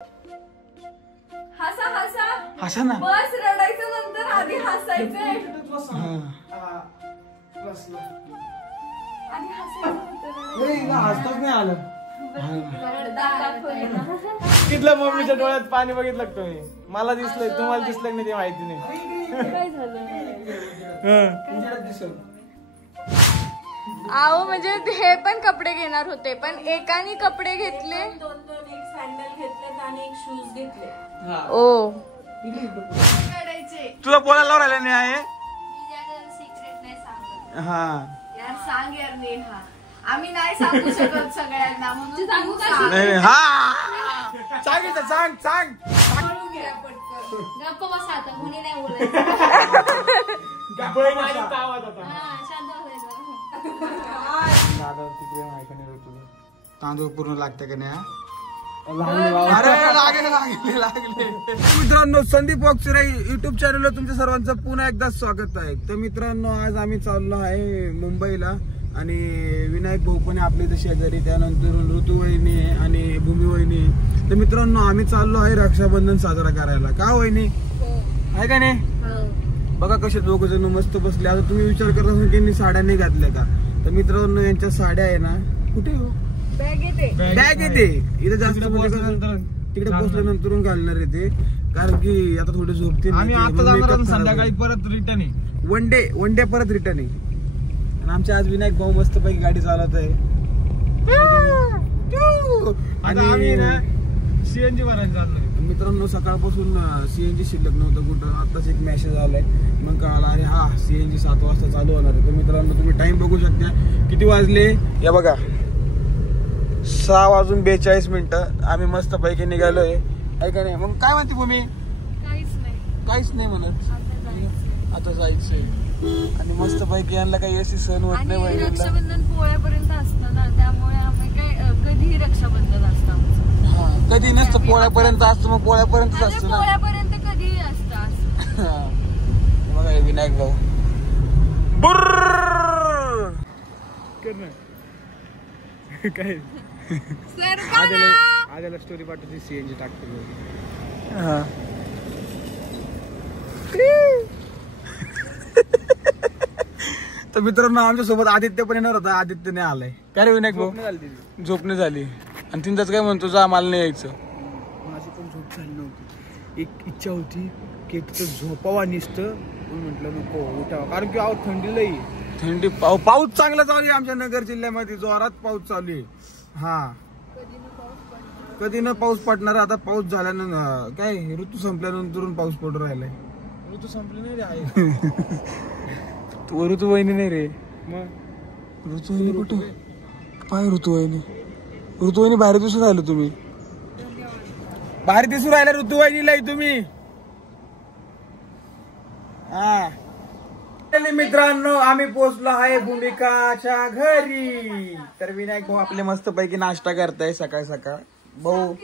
हसा हसा हसा ना. बस रडायचं नंतर आधी हसायचं. आधी हसायचं हसताच नाही आलं. तिथलं मम्मीच्या डोळ्यात पाणी बघितलं का तुम्ही? मला दिसलंय, तुम्हाला दिसलं नाही ते माहिती नाही. काय झालं? आओ म्हणजे हे पण कपडे घेणार होते पण एकाने कपडे घेतले, दोन एक सॅन्डल घेतले आणि एक शूज घेतले. ओ तुला बोलायला राहिला नाही आहे. सिक्रेट नाही सांगत. हा यार सांग यार नेहा, आम्ही नाही सांगू शकत सगळ्यांना म्हणून सांगू का? नाही हा सांगितलं. सांग सांग गप्प बसा आता, कोणी नाही बोलायचं. तांदूळ पूर्ण लागते का नाही? अरे लागले. मित्रांनो, संदीप वाकचुरे युट्यूब चॅनलवर तुमच्या सर्वांचं पुन्हा एकदा स्वागत आहे. तर मित्रांनो, आज आम्ही चाललो आहे मुंबईला आणि विनायक भाऊ पण आपले इथे शेजारी, त्यानंतर ऋतुवहिनी आहे आणि भूमी वहिनी आहे. तर मित्रांनो, आम्ही चाललो आहे रक्षाबंधन साजरा करायला. का वहिनी आहे का नाही? बघा कसे दोघ जण मस्त बसले. आता तुम्ही विचार करत असाल की साड्या नाही घातल्या का? तर मित्रांनो, यांच्या साड्या आहे ना, कुठे हो बॅग येते इथे जास्त तिकडे पोहोचल्यानंतर घालणार आहे ते, कारण की आता थोडे झोपते. आम्ही आता जाणार संध्याकाळी परत रिटर्न आहे. वन डे परत रिटर्न आहे. आणि आमच्या आज विनायक भाऊ मस्त पैकी गाडी चालवत आहे. आणि आम्ही ना सीएनजी भरायला चाललोय. मित्रांनो, सकाळपासून सीएनजी शिल्लक नव्हतं कुठं. आताच एक मेसेज आलाय, मग कळाला अरे हा सीएनजी 7 वाजता चालू होणार आहे. तर मित्रांनो, तुम्ही टाइम बघू शकता किती वाजले. या बघा 6:42 आम्ही मस्त पैकी निघालोय, आहे का नाही? मग काय म्हणते भूमी? काहीच नाही म्हणत. आता जायचंय आणि मस्त पैकी यांना काही एसी सहन होत नाही. रक्षाबंधन पोळ्यापर्यंत असतं ना, त्यामुळे आम्ही काय कधीही रक्षाबंधन असतं. कधी नसतं, पोळ्यापर्यंत असतं. मग पोळ्यापर्यंतच असतं ना, पोळ्यापर्यंत कधीही असतं. बघा विनायक भाऊ काय आद्याला स्टोरी पाठवते, सीएनजी टाकते. तर मित्रांनो, आमच्या सोबत आदित्य पण येणार होता, आदित्य नाही आलाय. काय रे विनायक भाऊ? झोपणे झाली आणि तिथंच काय म्हणतो, जा मला नाही यायचं. माझी पण झोप झाली नव्हती. एक इच्छा होती की झोपावा निसतं, म्हटलं नको उठावा, कारण की थंडी लई. थंडी पाऊस चांगला चालू आहे आमच्या नगर जिल्ह्यामध्ये, जोरात पाऊस चालू आहे. हा कधी न पाऊस पडणार. आता पाऊस झाल्यानंतर काय ऋतू संपल्यानंतर पाऊस पडून राहिलाय. ऋतू संपले नाही रे आहे. तू ऋतुवाहिनी नाही रे. मग ऋतुवाहिनी कुठं पाय? ऋतुवाहिनी बाहेर दिसून राहिलो तुम्ही, बाहेर दिसून राहिला ऋतुवाहिनीला तुम्ही. हा मित्रांनो, आम्ही पोहोचलो आहे भूमिकाच्या घरी. तर विनायक भाऊ आपले मस्त पैकी नाश्ता करताय सकाळ सकाळ. भाऊ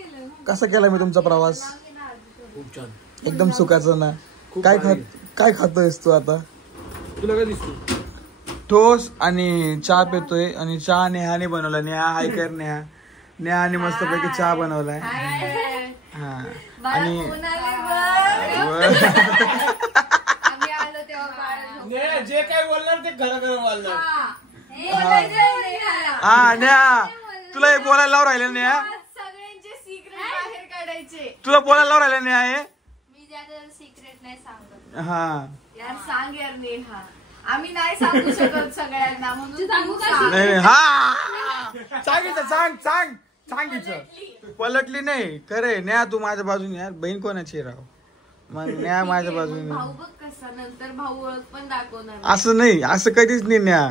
कसा केला मी तुमचा प्रवास? खूप छान, एकदम सुखाचा ना. काय खातोयस तू आता? तुला काय दिसतो? ठोस आणि चहा पितोय. आणि चहा नेहाने बनवला. नेहा हाय कर. नेहाने मस्त पैकी चहा बनवलाय. हा आणि जे काय बोलणार ते खरं बोलणार. हा नेहा, तुला हे बोलायला लावून राहिले. नेहा सगळ्यांचे सिक्रेट बाहेर काढायचे. तुला बोलायला लावून राहिले नेहा हे. मी ज्यादा सिक्रेट नाही सांगत. हा यार सांग यार नेहा, आम्ही नाही सांगू शकत सगळ्यांना म्हणून सांगू का? नाही हा सांगितलं. सांगितलं पलटली नाही. खरे नेहा तू माझ्या बाजूने. यार बहीण कोणाची राव? मग नेहा माझ्या बाजूने. भाऊ बघ कसा नंतर भाऊ ओळख पण दाखवणार. असं नाही, असं कधीच नाही. नेहा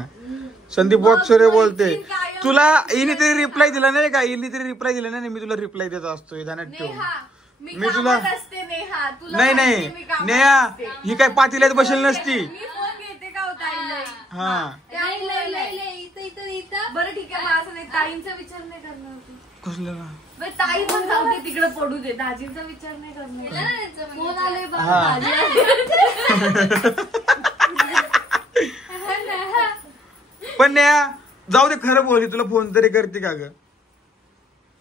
संदीप वाकचुरे बोलते. तुला हिने तरी रिप्लाय दिला नाही का? हिने तरी रिप्लाय दिला नाही. मी तुला रिप्लाय देत असतो. ध्यानात ठेव. मी तुला नाही नेहा, ही काय पातील्यात बसेल नसती. हा बरं ठीक आहे, असं नाही. ताईंचा विचार नाही करणार. कसलं ताई पण जाऊ दे, तिकडे पडू दे. दाजींचा विचार नाही करणार. फोन आले बघ. पण नेहा जाऊ दे, खरं बोली. तुला फोन तरी करते का ग?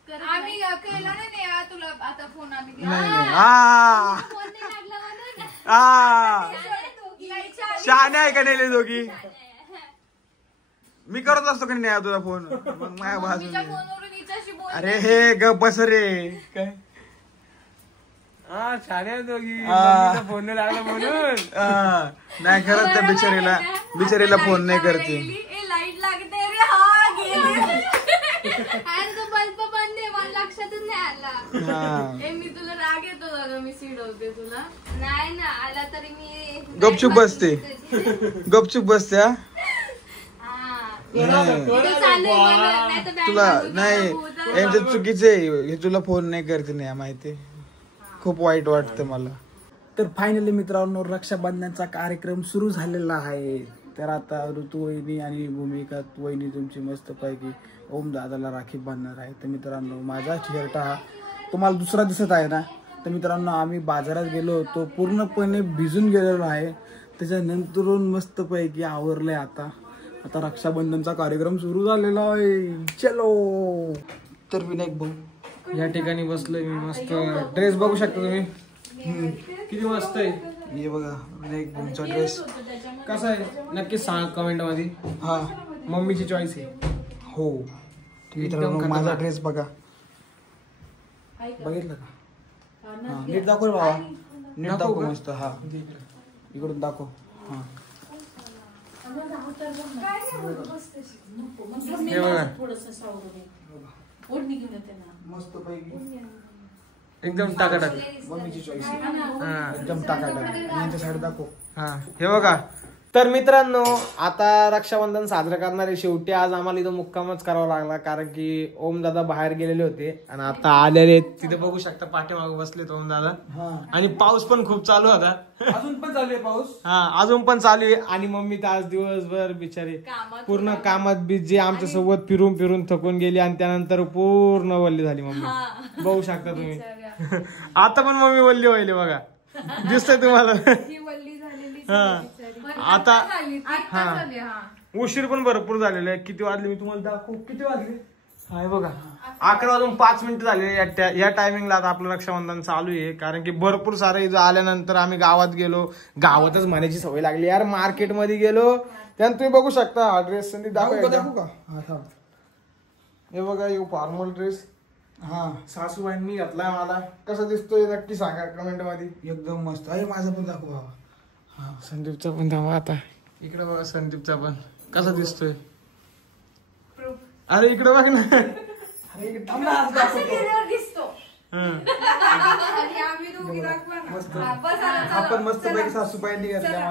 आम्ही केला नाही तुला आता फोन. फोन आम्ही नाही शहाणे आहे का नाही दोघी? मी करत असतो का नाही तुला फोन मग माझ्या बाजूने. फोनवरून हिच्याशी बोल. अरे हे ग बस रे काय दोघी हा. फोन नाही लागला म्हणून. नाही खरंच त्या बिचारीला फोन नाही करते. लाईट लागते रे. हा गेले. अरे तो बल्ब बंद आहे मला लक्षातच नाही आला. हा. मी तुला राग येतो दादा मी चिडवते तुला. नाही ना आला तरी मी गपचूप बसते गपचूप बसते हा. तुला नाही यांचं चुकीचे हे तुला फोन नाही करते नाही माहिती. खूप वाईट वाटतं मला. तर फायनली मित्रांनो रक्षाबंधनाचा कार्यक्रम सुरू झालेला आहे. तर आता ऋतू वहिनी आणि भूमिका वहिनी तुमची मस्तपैकी ओम दादाला राखी बांधणार आहे. तर मित्रांनो माझा शर्ट हा तुम्हाला दुसरा दिसत आहे ना. तर मित्रांनो आम्ही बाजारात गेलो होतो पूर्णपणे भिजून गेलेलो आहे. त्याच्यानंतरून मस्तपैकी आवरलंय. आता रक्षाबंधनचा कार्यक्रम सुरू झालेला आहे. चलो. तर विनायक भाऊ या ठिकाणी बसलोय मी मस्त. ड्रेस बघू शकता तुम्ही किती मस्त आहे. हे बघा विनायक भाऊचा ड्रेस कसा आहे नक्की सांग कमेंट मध्ये. हा मम्मीची चॉईस आहे. हो मित्रांनो माझा ड्रेस बघा बघितलं का? हा नीट दाखव रे बाबा नीट दाखव मस्त. हा इकडून दाखव. हा हे बघा मस्त पैकी एकदम टाकाटाक. मम्मीची चॉईस हा एकदम टाकाटाक. यांच्या साईड दाखव. हा हे बघा. तर मित्रांनो आता रक्षाबंधन साजरं करणारे शेवटी आज आम्हाला इथं मुक्कामच करावा लागला कारण की ओमदादा बाहेर गेलेले होते आणि आता आलेले तिथे बघू शकता पाठीमागे बसलेत ओमदादा. आणि पाऊस पण खूप चालू होता. अजून पण चालू आहे पाऊस. हा अजून पण चालू आहे. आणि मम्मी तर आज दिवसभर बिचारी पूर्ण कामात बिझी आमच्या सोबत फिरून फिरून थकून गेली आणि त्यानंतर पूर्ण वल्ली झाली मम्मी. बघू शकता तुम्ही. आता पण मम्मी वल्ली व्हायली बघा दिसतंय तुम्हाला. आता उशीर पण भरपूर झालेला आहे. किती वाजले मी तुम्हाला दाखवू. किती वाजले हाय बघा 11:05 झाले. या टायमिंगला आता आपलं रक्षाबंधन चालू आहे कारण की भरपूर सारे इथं आल्यानंतर आम्ही गावात गेलो. गावातच म्हणायची सवय लागली यार. मार्केट मध्ये गेलो त्यानंतर तुम्ही बघू शकता हा ड्रेस दाखवू का. हे बघा यो फॉर्मल ड्रेस. हा सासूबाईंनी घातलाय मला. कसा दिसतोय नक्की सांगा कमेंट मध्ये. एकदम मस्त आहे. माझा पण दाखव बाबा. हा संदीपचा पण धावा आता इकडे बघा. संदीपचा पण कसा दिसतोय. अरे इकडे बघ ना. आपण मस्त पैकी सासूबाईंनी घातल्या.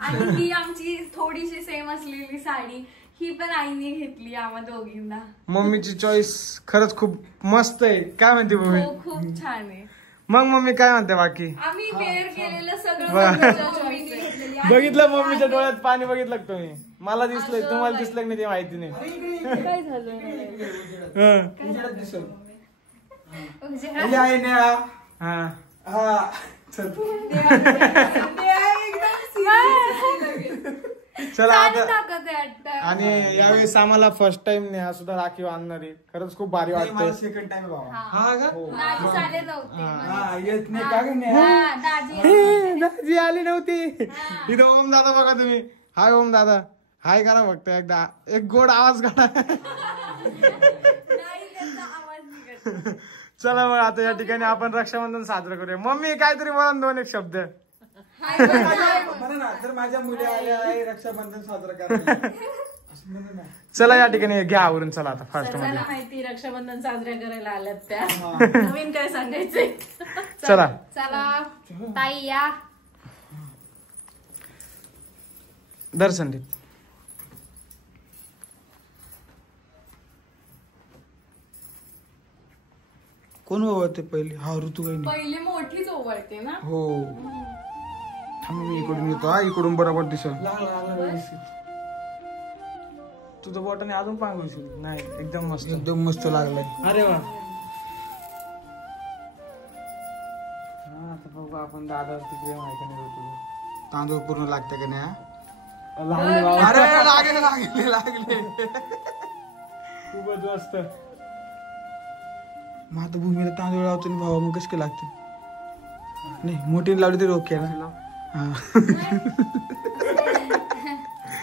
आणि ही आमची थोडीशी सेम असलेली साडी ही पण आईने घेतली आम्हा दोघींना. मम्मीची चॉईस खरंच खूप मस्त आहे. काय म्हणते मम्मी. खूप छान आहे. मग मम्मी काय म्हणते बाकी. आम्ही वेअर केलेलं सगळं बघितलं मम्मीच्या डोळ्यात पाणी बघितलं का तुम्ही. मला दिसलंय तुम्हाला दिसलं की नाही ते माहिती नाही. काय झालं. हा चला आता. आणि यावेळेस आम्हाला फर्स्ट टाइम नेहा सुद्धा राखी बांधणार आहे. खरंच खूप भारी वाटतंय. सेकंड टाइम बाबा. हा का येत नाही का नाही. दाजी आली नव्हती. इथं ओम दादा बघा तुम्ही. हाय ओम दादा हाय करा फक्त एकदा. एक गोड आवाज काढा. चला मग आता या ठिकाणी आपण रक्षाबंधन साजरं करूया. मम्मी काहीतरी बोला 2-1 शब्द. तर माझ्या मुली आल्या आहे रक्षाबंधन साजरा करायला. चला या ठिकाणी घ्या आवरून. चला आता फास्ट मध्ये. माहिती रक्षाबंधन साजरा करायला आल्यात त्या. नवीन काय सांगायचंय. चला चला ताई या. दर्शन दे. कोण ओवाळते पहिले. हा ऋतू वहिनी. पहिले मोठीच ओवाळते ना. हो थांब मी इकडून येतो. हा इकडून बरोबर दिसेल. तुझं बोटाने अजून पांगवशील. नाही एकदम मस्त. एकदम मस्त लागलाय. अरे वा. आता बघू आपण दादा तिकडे माहिती नाही होतो. तांदूळ पूर्ण लागते का नाही. लहान अरे लागले लागले लागले. खूपच मस्त. मग आता भूमीला तांदूळ लावतो आणि भावा मग कशी काय लागते नाही मोठी लावली तरी ओके ना हा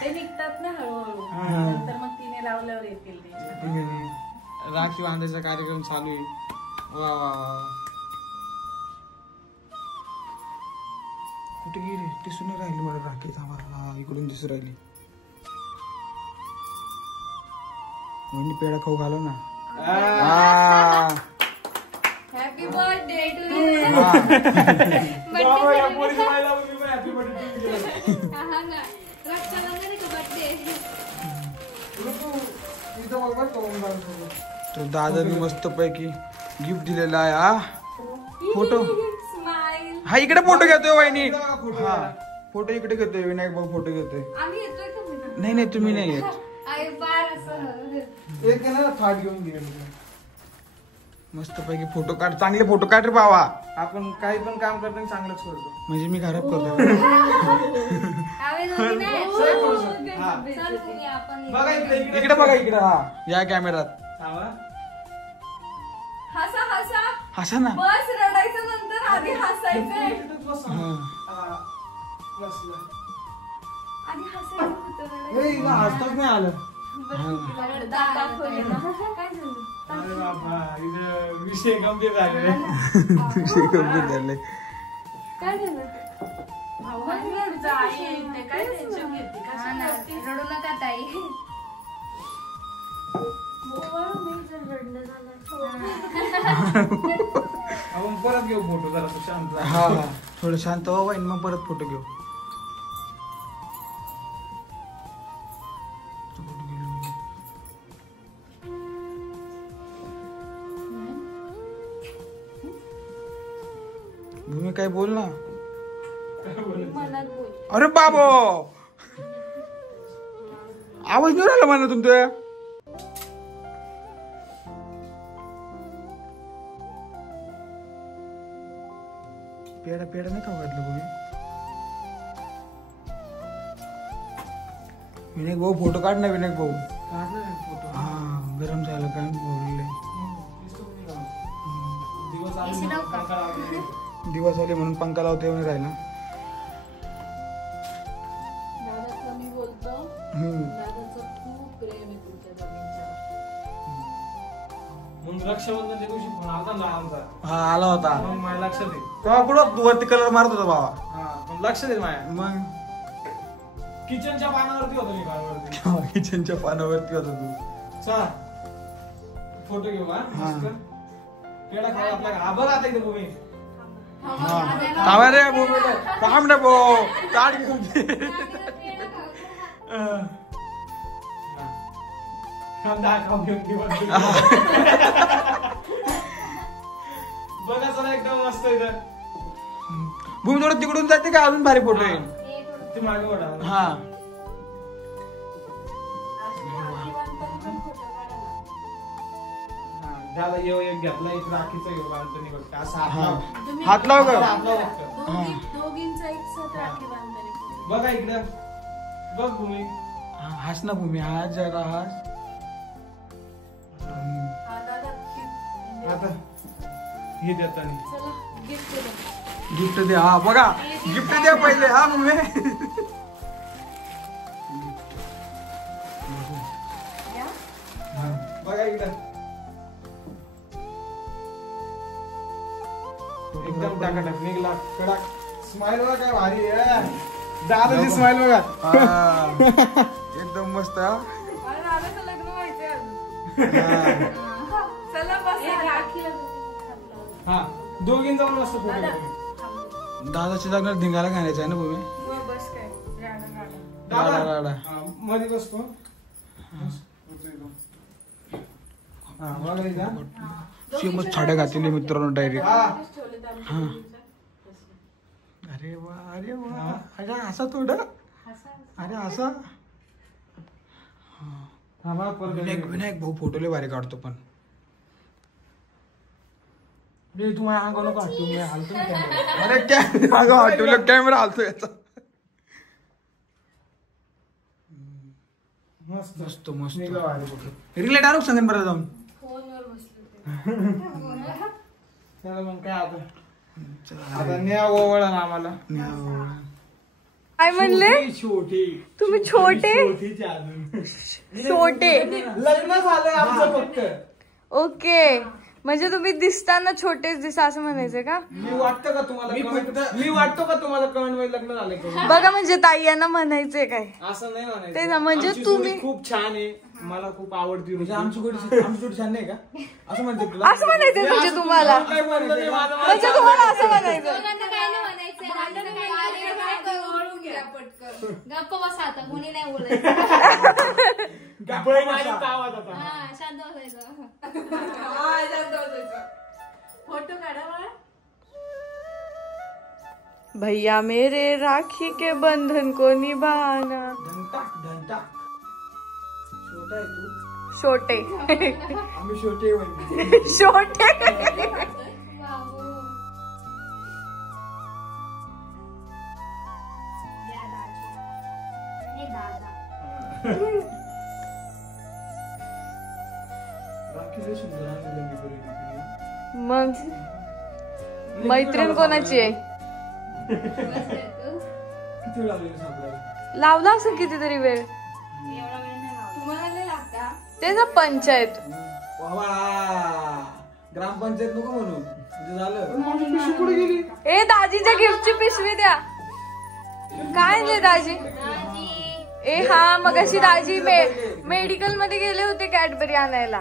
ते निघतात ना हळूहळू नंतर मग तिने लावल्यावर येतील ते. राखी बांधायचा कार्यक्रम चालू आहे. वा वा वा कुठे गेली दिसून राहिली मला राखी थांबा हा इकडून दिसून राहिली म्हणजे पेढा खाऊ घालव ना हॅपी बर्थडे टू यू. हा ना रक्षाबंधन आहे का बर्थडे. तर दादाने मस्त पैकी गिफ्ट दिलेला आहे हा फोटो स्माइल. हा इकडे फोटो घेतोय वहिनी हा फोटो इकडे घेतोय विनायक भाऊ फोटो घेतोय आम्ही येतोय का मी? नाही नाही तुम्ही नाही येत अरे बार असं एक ना थाट घेऊन गेले मस्त पैकी फोटो काढ चांगले फोटो काढ रे बाबा आपण काही पण काम करताना चांगलंच करतो. म्हणजे मी खराब करतो आम्ही दोघी नाही. चल भूमी, आपण बघा इकडे इकडे बघा इकडे हा या कॅमेरात थांबा. हसा हसा हसा ना बस रडायचं नंतर आधी हसायचंय. इथेच बस. हा. हा. बसला. आधी हसायचं होतं रडायचं. ए, हिला हसताच नाही आलं. दात दाखवले ना. काय झालं? अरे बाबा, इथं विषय गंभीर झाले. विषय गंभीर झाले काय झालं? भाऊ आई येते काय टेन्शन घेते हा ना, रडू नका ताई. आपण परत घेऊ फोटो जरा तू शांत राहा. हा हा थोडं शांत व्हा आणि मग परत फोटो घेऊ भूमी काय बोल ना मनात बोल. अरे बाबो आवाज नाही राहिला म्हणा तुमचं पेडा पेडा नाही खाऊ घातलं भूमी विनायक भाऊ फोटो काढ ना विनायक भाऊ काढला नाही फोटो. हा गरम झालं काय बोलले दिवस आले एसी लावू का? पंखा लावले. दिवस आले म्हणून पंखा लावते म्हणे राहिला दादा कमी बोलतो. दादाचं खूप प्रेम आहे तुमच्या दोघींच्यावर. मग रक्षाबंधनच्या दिवशी फोन आला ना आमचा. हा आला होता मग माझ्या लक्षात येईल. तेव्हा कुठं वरती कलर मारत होता बाबा हा पण लक्षात येईल माझ्या मग किचनच्या पानावरती होतो मी घरावरती. किचनच्या पानावरती होता तू चला फोटो घेऊ हा हा. मस्त. पेढा खाऊ आपला हा बघ आता इथे भूमी. थांबा रे भूमीला थांब ना भाऊ ताट घेऊन दे. हा, दाखव घेऊन दिवस. बघा चला एकदम मस्त इथं. भूमी थोडं तिकडून जाते का अजून भारी फोटो येईल ती मागे ओढा. हा त्याला येऊ एक घेतला एक राखीचा घेऊ बांधतो बघ असा हात हा लाव. हात लाव ग हात लाव फक्त. दोघींचा एक साथ राखी बांधताना. बघा इकडं बघ भूमी. हा, हास ना भूमी हास जरा हास हा दादा गिफ्ट आता हे देताना चला गिफ्ट दे. गिफ्ट दे हा बघा गिफ्ट द्या पहिले हा भूमी या. बघा इकडं एकदम टाकाटाक निघला कडक स्माइल बघा काय भारी आहे. दादाची स्माइल बघा. हा, एकदम मस्त हा. अरे दादाचं लग्न व्हायचंय अजून. हा. चला बस राखीला हा दोघींचा पण मस्त फोटो दादा. घेऊ. दादाच्या लग्नात धिंगाला घालायचा आहे ना भूमी बस काय राडा राडा. राडा, राडा. हा, मध्ये बसतो. होतो इथं. हा बघा इथं. सेमच छाड्या घातलेली मित्रांनो डायरेक्ट हा ठेवले त्या हा. अरे वा अरे वा अरे असा थोडं अरे असा हा बघा परत विनायक विनायक भाऊ फोटो लय भारी काढतो पण रे तू माझ्या अंगावर नको हात ठेवू, मी हालतो ना camera. अरे कॅमेरा हालतो याचा मस्त मस्त मस्त निघा भारी फोटो. रिलेट आणू सांगेन बरं जाऊन फोनवर बसले ते. चला मग काय आता न्या ओवळा ना आम्हाला. काय म्हणले छोटे तुम्ही? छोटे छोटे लग्न झालंय आमचं फक्त. ओके, म्हणजे तुम्ही दिसताना छोटेच दिसा असं म्हणायचं का? मी वाटतं का तुम्हाला कमेंट मध्ये लग्न झालंय का? बघा म्हणजे ताई यांना म्हणायचंय काय? असं नाही म्हणायचं. ते ना, म्हणजे आमची तुम्ही- जोडी खूप छान आहे, मला खूप आवडती. म्हणजे आमची जोडी छान नाही का असं म्हणते तुला? असं म्हणायचंय म्हणजे तुम्हाला? काय म्हणलं ते माझं- म्हणजे तुम्हाला असं म्हणायचं? दोघांना काय नाही म्हणायचंय, भांडणं काय नाही ओळून घ्या पटकन. गप्प बसा आता, कोणी नाही बोलायचं. बहिणीचा आवाज आता. हा, शांत बसायचं. फोटो काढा मला. भैया मेरे राखी के बंधन को निभाना. ढंटाक छोटा आहे तू, छोटे आम्ही छोटे म्हणजे. छोटे बाबू. या दाजी. हे दादा. राखी लय सुंदर आहे, रंगी बेरंगी. मग मैत्रीण कोणाची आहे? किती वेळ लागले सापडायला? लावला असं कितीतरी वेळ. एवढा वेळ नाही लावला. तुम्हाला लय लागता. ते ना पंचायत. बाबा ग्रामपंचायत नको म्हणून म्हणजे झालं. कुठे गेली? ए दाजीच्या गिफ्टची पिशवी द्या. काय नाही दाजी? दाजी. ए हा, मग अशी दाजी मेडिकल मध्ये गेले होते कॅडबरी आणायला.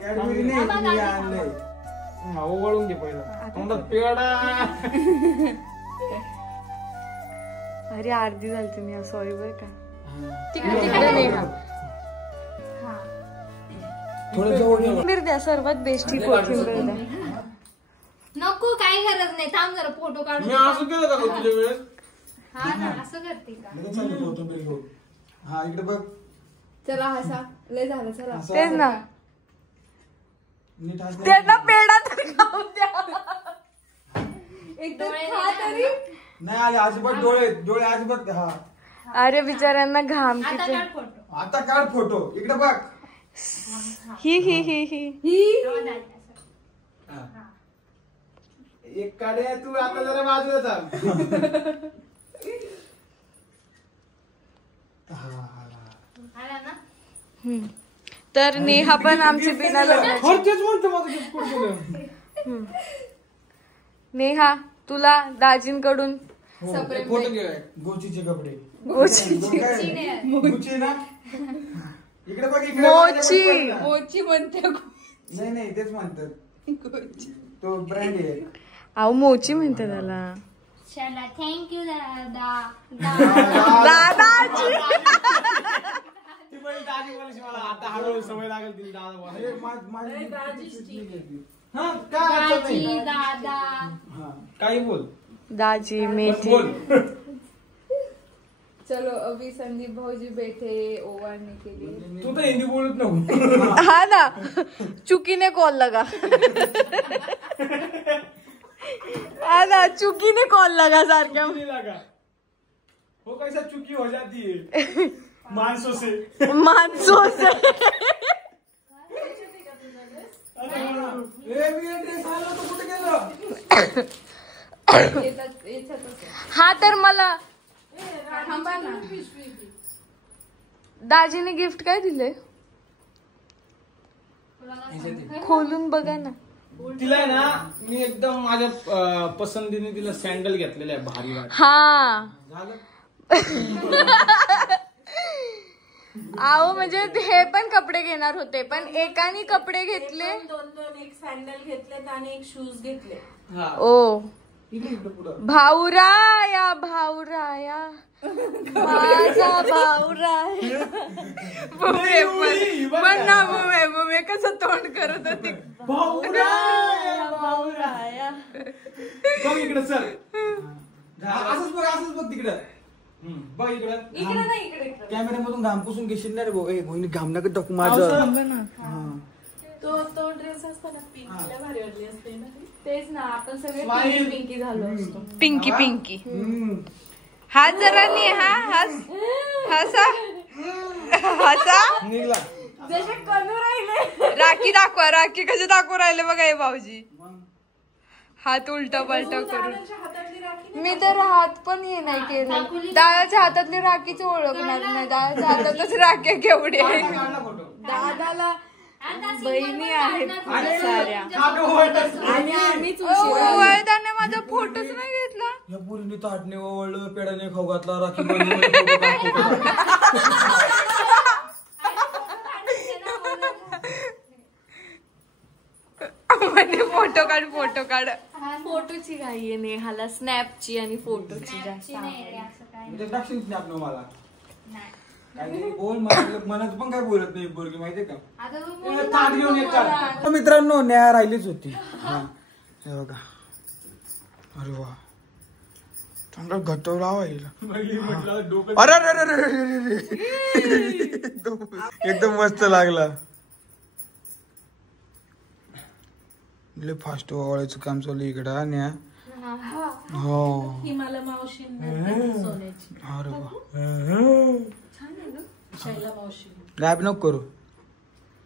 कॅडबरी नाही, तुम्ही आणलंय. ओवळून घे पहिला. तोंडात पेडा. अरे अर्धी झाली तुम्ही, सॉरी बर का. तिकडे तिकडे नाही ना. थोडं जवळ ये. कोथिंबीर द्या, सर्वात बेस्ट ही कोथिंबीर द्या. नको, काही गरज नाही. थांब जरा फोटो काढू. मी असं केलं का तुझ्या वेळेस? हा ना, असं करते का? लगेच चालली कोथिंबीर घेऊन. हा इकडे बघ. चला हसा, लय झालं चला. असं तेच ना, नीट हसलं. त्यांना पेढा तर खाऊ द्या. एकदम डोळे खा नाही तरी. नाही आले अजिबात डोळे अजिबात. हा अरे बिचाऱ्यांना घाम आता किती. काढ फोटो. आता काढ फोटो. इकडे बघ. ही ही ही ही तेव्हा दाजी असं. एक काढे तू आता जरा बाजूला चाल. आला ना? हम्म. तर नेहा पण आमची बिना लग्नाची. तेच म्हणतो माझं gift कोण दिलं? नेहा तुला दाजींकडून फोटो घे. गोचीचे कपडे. गोची. काय? गोची ना. इकडे बघ. इकडे मोची. बघ. मोची म्हणते. नाही नाही तेच म्हणतात. तो ब्रँड आहे. अहो मोची म्हणते त्याला. चला, थँक्यू दादा. दादाची. ती बाई दाजी बोलायची मला. आता हळूहळू सवय लागेल तिला दादा बोलायची. अरे माझी हा, काय अडचण दाजी, नाही. दादा. हा काही बोल. दाजी मेथी. बोल. चलो अभी संदीप भाऊजी बैठे ओवाळणी केली. तू तर हिंदी बोलत नको. हा ना, चुकीने कॉल लगा. हा ना, चुकीने कॉल लगा सारख्या. नहीं लगा वो कैसा चुकी हो जाती है मानसों से. माणसो से. कुठे गेलो? हा तर मला थांबा ना. दाजीने गिफ्ट काय दिले? खोलून बघा ना. तिला आहे ना, मी एकदम माझ्या पसंतीने तिला सँडल घेतलेले आहे भारी वाट. हा झालं. अहो म्हणजे हे पण कपडे घेणार होते, पण एकाने कपडे घेतले. दोन एक सँडल घेतलेत आणि एक शूज घेतले. ओ इकडे पुढं. भाऊराया भाऊराया माझा भाऊराया. पण ना बुमे कसं तोंड करत होती. भाऊराया भाऊराया. बघ इकडे चल. असंच बघ तिकडं. बघ इकडे. इकडे नाही, इकडे कॅमेरा मधून घाम पुसून घेशील ना रे भाऊ. ए घाम नका टाकू माझं. तो ड्रेस असतो ना पिंकीला भारी वाटली असते ना. तेच ना, आपण सगळे Smile. पिंकी झालो असतो. पिंकी पिंकी. हात जरा नाही. हा हसा हसा. निघला. जसे कनू राहिले राखी दाखवा, राखी कशी दाखवू राहिले बघा हे भाऊजी. हात उलटा पलटा करून. मी तर हात पण हे नाही केलं. दादाच्या हातातली राखीच ओळखणार नाही. दादाच्या हातातच राख्या केवढे. दादाला बहिणी आहेत खूप साऱ्या आणि आम्हीच वळदाने माझा फोटोच नाही घेतला. या पुरीने ताटणे ओवळलं, पेड्याने खाऊ घातला, राखी फोटो काढ, फोटो काढ. फोटोची घाई आहे नेहाला, स्नॅपची आणि फोटोची जास्त. मला बोल मनात पण काय बोलत नाही पोरगी, माहितीये का. ताट घेऊन येतात मित्रांनो. न्याय राहिलीच होती. हा हे बघा. अरे वा, चांगला घटव लावायला. अरे एकदम मस्त लागला. लय फास्ट ओवाळायचं काम चालू इकडं. न्या हो ही मला मावशी सोन्याची. अरे वा, शैला मावशी गायब नको करू.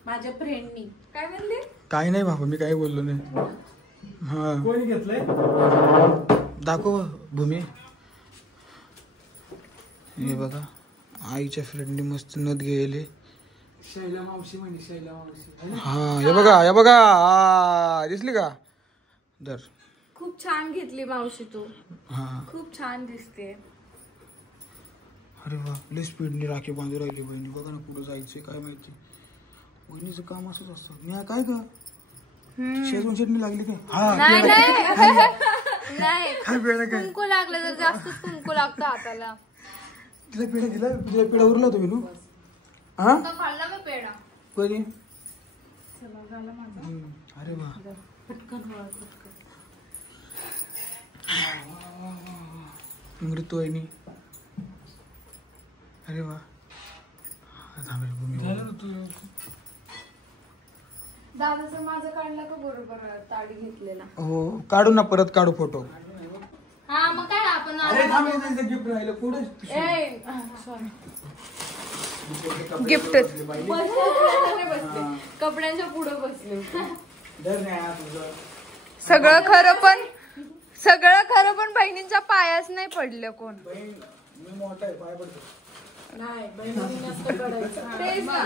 माझ्या फ्रेंडनी. काय म्हणले? काही नाही बाबा, मी काही बोललो नाही. हा कोणी घेतलंय? दाखव भूमी. हे बघा, आईच्या फ्रेंडने मस्त नथ गेले. शैला मावशी म्हणे, शैला मावशी. हा हे बघा, हे बघा. हा दिसली का दर. खूप छान घेतली मावशी तू. हा खूप छान दिसते. अरे वा, लय स्पीडने राखी बांधू राहिली बहिणी. बघा ना कुठं जायचंय काय माहिती. बहिणीचं काम असंच असतं. न्या काय का शेजवान चटणी लागली काय? हा नाही नाही काय पेढा काय? कुंकू लागलं तर जास्तच कुंकू लागतं हाताला. तिला पेढा दिला. तुझ्या पेढा उरला तुम्ही तू. हा खाल्ला मी पेढा कधी. अरे वा, मृत्यू आहे. अरे वा, थांबेल भूमी. दादाचं माझं काढलं का बरोबर ताडी घेतलेला. हो काढू ना, परत काढू फोटो. हा मग काय आपण अरे थांबे, गिफ्ट राहिलं पुढे. गिफ्टच कपड्यांच्या पुढे बसले. सगळं खरं पण बहिणींच्या पायाच नाही पडलं कोण. मी मोठा आहे, पाय पडतो. नाही बहिणीने नसतं पडायचं. तेच ना.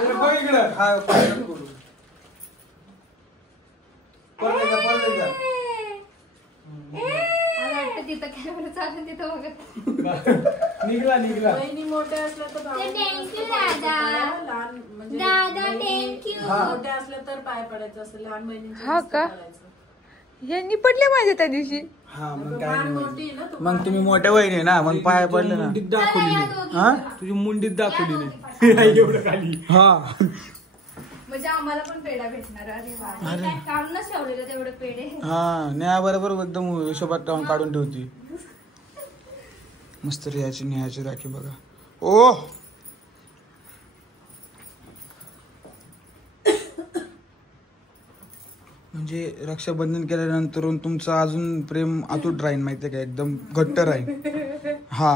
तिथं कॅमेरा चालू तिथं बघत. निघला. बहिणी मोठ्या असल्या तर थँक्यू दादा. लहान म्हणजे दादा थँक्यू. मोठ्या असल्या तर पाय पडायचं असतं. लहान बहिणींच्या हा का? यांनी पडले माझ्या त्या दिवशी. हा मग काय लहान नाही. मोठी ना तू. मग तुम्ही मोठ्या वहिनी ना, मग पाय पडले ना. दाखवली हा तुझी मुंडीत दाखवली नाही. एवढं खाली. हा म्हणजे आम्हाला पण पेढा भेटणार. अरे वा. काढूनच ठेवलेलं तेवढे पेढे. हा न्याया बरोबर एकदम हिशोबात टाकून काढून ठेवती. मस्त रियाची न्यायाची राखी बघा. ओ म्हणजे रक्षाबंधन केल्यानंतर तुमचं अजून प्रेम अतूट राहील, माहितीये का, एकदम घट्ट राहील. हा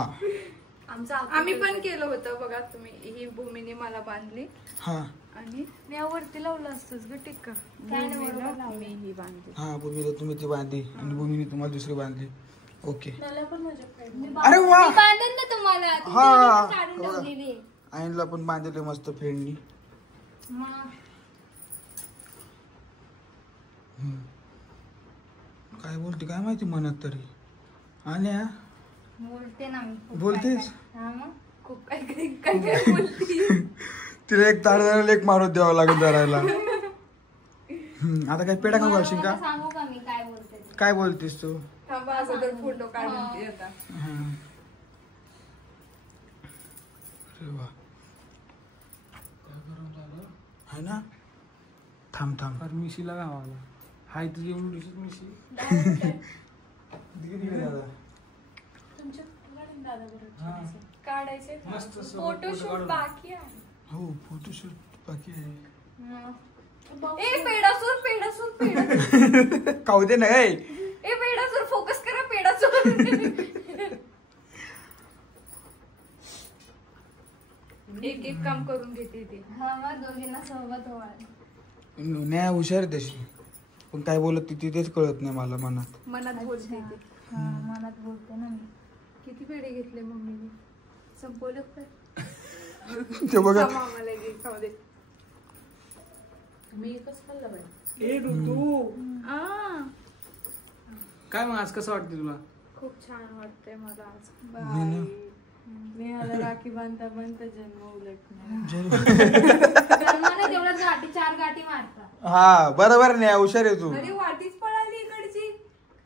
आम्ही पण केलं होतं बघा. तुम्ही ही भूमीने मला बांधली हा आणि मी यावरती लावलं असतंच ग टिक्का. भूमीला मी ही बांधली. हा भूमीला तुम्ही ती बांधली आणि भूमीने तुम्हाला दुसरी बांधली. ओके. मला पण माझ्या फ्रेंड. अरे वा. मी बांधन ना तुम्हाला. हा काढून ठेवलेली. आईनला पण बांधले मस्त फ्रेंडनी. काय बोलते काय माहिती मनात तरी. आणि बोलते ना मी. बोलतेस. हा मग खूप काय बोलती. तिला एक तार एक मारून द्यावा लागेल धरायला. आता काय पेढा खाऊ घालशील का? सांगू का मी काय बोलते ते? काय बोलतेस तू? थांबा अगोदर फोटो काढून दे आता. अरे वा, है ना. थांब मिशीला गावाला हाय तुझी एवढीच मिशी. तुमच्या दादा बरोबर काढायचे. मस्त फोटोशूट बाकी आहे. हो फोटोशूट बाकी आहे. ए पेडासूर पेडासूर पेडासूर. खाऊ दे ना. ए पेडासूर फोकस करा पेडासूर. एक एक काम करून घेते ते. हा मग दोघींना सोबत ओवाळ. नाही हुशार आहे तशी, पण काय बोलत ती तेच कळत नाही मला मनात. मनात बोलते ते. मनात बोलते ना मी. किती पेढे घेतले मम्मीने? संपवलं काय? ते बघा मामाला घे, खाऊ दे. मी एकच खाल्लं बाई. ए ऋतू आ, काय मग आज कसं वाटतं तुला? खूप छान वाटतंय मला आज. बाई, नेहाला राखी बांधता बांधता जन्म उलटणार. जन्माने तेवढ्याच गाठी 4 गाठी मारतात. हा बरोबर नाही हुशार आहे तू. अरे वाटीच पळाली इकडची.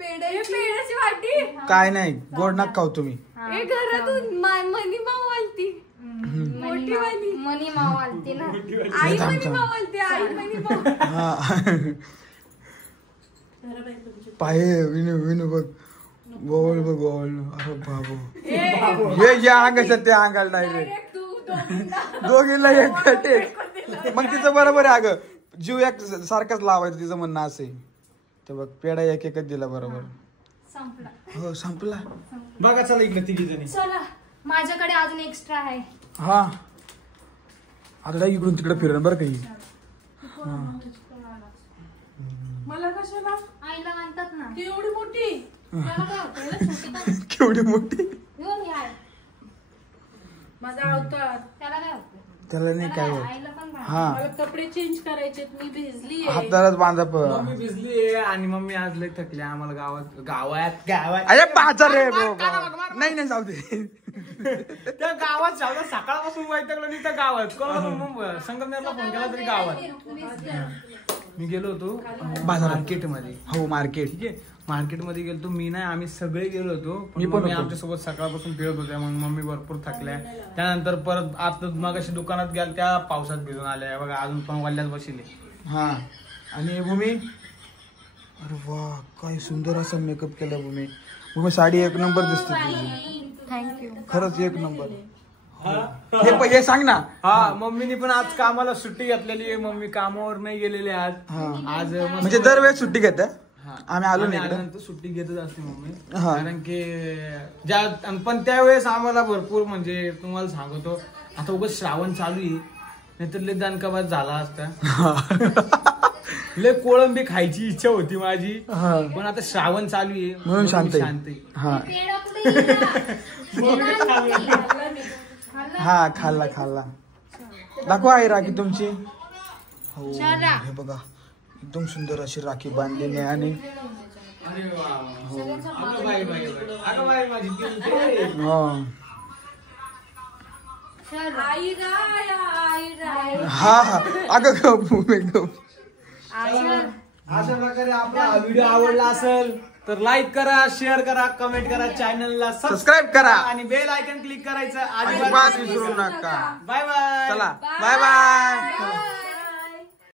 पेढ्याची वाटी. काय नाही गोड नाक खाऊ तुम्ही. ए घरातून मनी मावलती. मोठी वाली. मनी माव आलती ना. I money मावलती. आई मनी माव. हा जरा बाई तुमची पाहे विनू बघ बोल बघ बोल. अरे बाबू हे या अंगाच्या त्या अंगाला डायरेक्ट तू दोघीला एक टेक. मग तिचं बरोबर आहे अगं, जीव एक सारखाच लावायचं तिचं म्हणणं असे. ते बघ पेढा एक एकच दिला बरोबर. संपला. हो संपला. बघा चला इकडे तिघी जणी. चला माझ्याकडे अजून एक्स्ट्रा आहे. हा आता इकडून तिकडे फिरणं बरं काही. मला कशाला आईला म्हणतात ना. ती एवढी मोठी त्याला काय होतं? एवढं छोटी तर केवढी मोठी. घेऊन या. माझा अवतार. त्याला काय होतं? त्याला नाही काय होत. आईला पण बांध. हा मला कपडे चेंज करायचे, मी भिजली आहे. हातालाच बांधा मम्मी भिजली आणि मम्मी आज लय थकली. आम्हाला गावात अरे बाजार रे नाही जाऊ दे. त्या गावात जाऊ सकाळपासून वैतागलो नाही त्या गावात. कोणाला संगमनेरला फोन केला तरी गावात. मी गेलो होतो मार्केट मध्ये. हो मार्केट. ठीक आहे, मार्केटमध्ये गेलो मी नाही, आम्ही सगळे गेलो होतो. मी पण होतो. आमच्या सोबत सकाळपासून फिरत होत्या. मग मम्मी भरपूर थकल्या. त्यानंतर परत आता मग अशी दुकानात गेल्या त्या पावसात भिजून आल्या. बघा अजून पण वल्ल्यात बसले. हा आणि भूमी. अरे वा काय सुंदर असा मेकअप केला भूमी. भूमी साडी एक नंबर दिसते तुझी. थँक्यू. खरंच एक नंबर. हे सांग ना. हा मम्मीने पण आज कामाला सुट्टी घेतलेली आहे. मम्मी कामावर नाही गेलेली आज. आज म्हणजे दरवेळेस सुट्टी घेत आम्ही आलो नाही इकडे. आल्यानंतर सुट्टी घेतच असते मम्मी. हा. कारण की पण त्यावेळेस आम्हाला भरपूर म्हणजे तुम्हाला सांगतो आता उगाच श्रावण चालू आहे, नाहीतर लय दणकाबाज झाला असता. लय कोळंबी खायची इच्छा होती माझी, पण आता श्रावण चालू आहे म्हणून शांत आहे. हा हा खाल्ला. दाखवा आहे राखी तुमची. हो हे बघा एकदम सुंदर अशी राखी बांधलेली आहे. आणि अरे वा वा. अगं बाई, अगं बाई माझी ती. आई राय. हा अगं एकदम. अशा प्रकारे आपला हा व्हिडिओ आवडला असेल तर लाईक करा, शेअर करा, कमेंट करा, चॅनलला सबस्क्राईब करा आणि बेल आयकन क्लिक करायचं अजिबात विसरू नका. Bye bye. चला बाय बाय.